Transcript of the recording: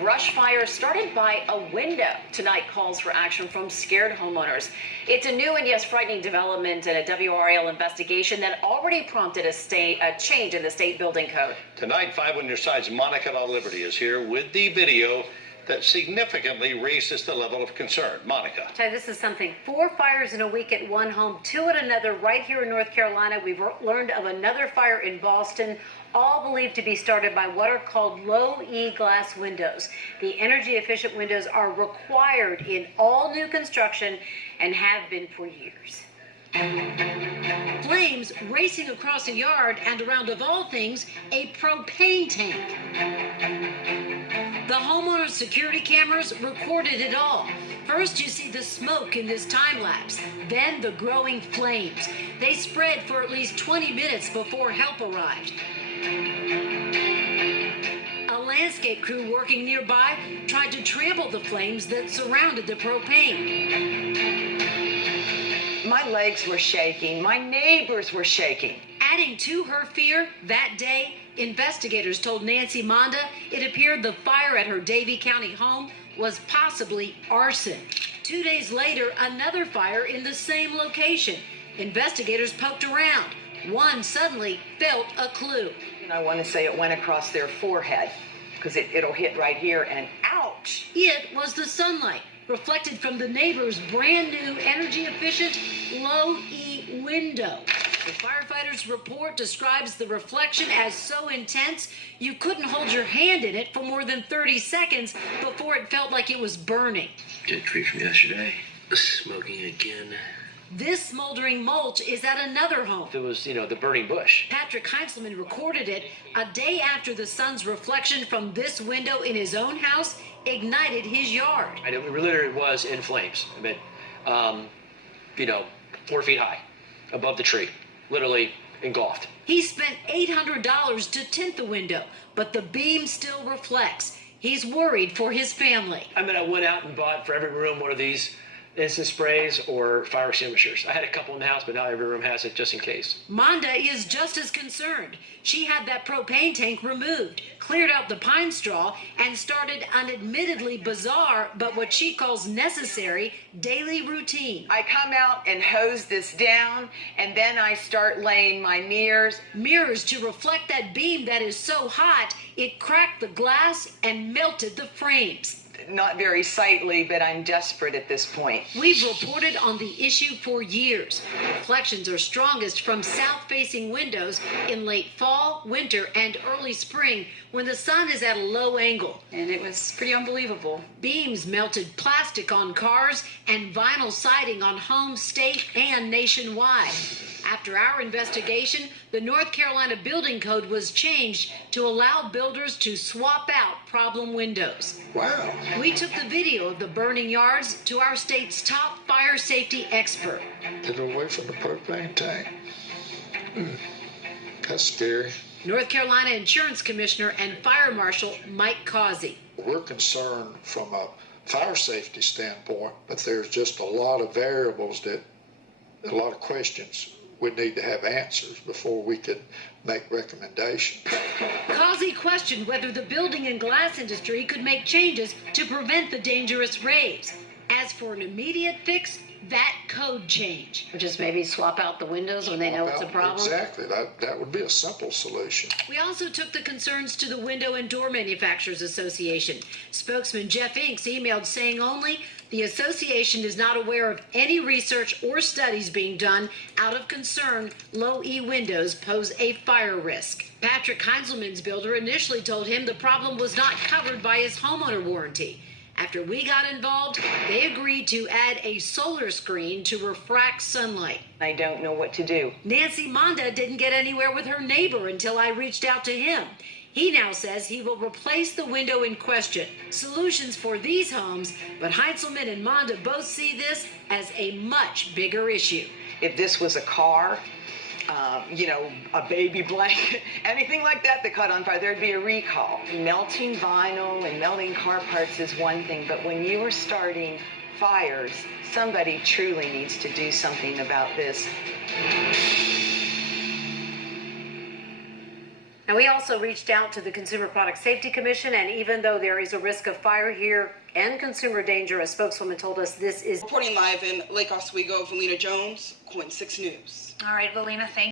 brush fire started by a window. Tonight, calls for action from scared homeowners. It's a new and, yes, frightening development in a WRAL investigation that already prompted a change in the state building code. Tonight, 5 on your side's Monica La Liberty is here with the video that significantly raises the level of concern. Monica. This is something. 4 fires in a week at one home, 2 at another right here in North Carolina. We've learned of another fire in Boston, all believed to be started by what are called low-E glass windows. The energy-efficient windows are required in all new construction and have been for years. Flames racing across a yard and around, of all things, a propane tank. The homeowner's security cameras recorded it all. First, you see the smoke in this time lapse, then the growing flames. They spread for at least 20 minutes before help arrived. A landscape crew working nearby tried to trample the flames that surrounded the propane. My legs were shaking. My neighbors were shaking. Adding to her fear, that day, investigators told Nancy Monda it appeared the fire at her Davie County home was possibly arson. 2 days later, another fire in the same location. Investigators poked around. One suddenly felt a clue. And I want to say it went across their forehead because it'll hit right here and ouch. It was the sunlight reflected from the neighbor's brand new energy-efficient low-E window. The firefighter's report describes the reflection as so intense you couldn't hold your hand in it for more than 30 seconds before it felt like it was burning. Dead tree from yesterday, smoking again. This smoldering mulch is at another home. It was, the burning bush. Patrick Heinzelman recorded it a day after the sun's reflection from this window in his own house ignited his yard. And it literally was in flames. 4 feet high, above the tree, literally engulfed. He spent $800 to tint the window, but the beam still reflects. He's worried for his family. I went out and bought for every room one of these instant sprays or fire extinguishers. I had a couple in the house, but now every room has it just in case. Monda is just as concerned. She had that propane tank removed, cleared out the pine straw, and started an admittedly bizarre, but what she calls necessary, daily routine. I come out and hose this down, and then I start laying my mirrors. Mirrors to reflect that beam that is so hot, it cracked the glass and melted the frames. Not very sightly, but I'm desperate at this point. We've reported on the issue for years. Reflections are strongest from south-facing windows in late fall, winter, and early spring when the sun is at a low angle. And it was pretty unbelievable. Beams melted plastic on cars and vinyl siding on homes, state, and nationwide. After our investigation, the North Carolina Building Code was changed to allow builders to swap out problem windows. Wow. We took the video of the burning yards to our state's top fire safety expert. Get away from the propane tank. That's scary. North Carolina Insurance Commissioner and Fire Marshal Mike Causey. We're concerned from a fire safety standpoint, but there's just a lot of variables a lot of questions we need to have answers before we could make recommendations. Causey questioned whether the building and glass industry could make changes to prevent the dangerous rays. As for an immediate fix, that code change. Or just maybe swap out the windows when they know it's a problem? Exactly. That would be a simple solution. We also took the concerns to the Window and Door Manufacturers Association. Spokesman Jeff Inks emailed saying only the association is not aware of any research or studies being done out of concern low-E windows pose a fire risk. Patrick Heinzelman's builder initially told him the problem was not covered by his homeowner warranty. After we got involved, they agreed to add a solar screen to refract sunlight. I don't know what to do. Nancy Monda didn't get anywhere with her neighbor until I reached out to him. He now says he will replace the window in question. Solutions for these homes, but Heinzelman and Monda both see this as a much bigger issue. If this was a car, a baby blanket, anything like that caught on fire, there'd be a recall. Melting vinyl and melting car parts is one thing, but when you are starting fires, somebody truly needs to do something about this. Now, we also reached out to the Consumer Product Safety Commission, and even though there is a risk of fire here and consumer danger, a spokeswoman told us this is Reporting live in Lake Oswego, Valina Jones, KOIN 6 News. All right, Valina, thank you.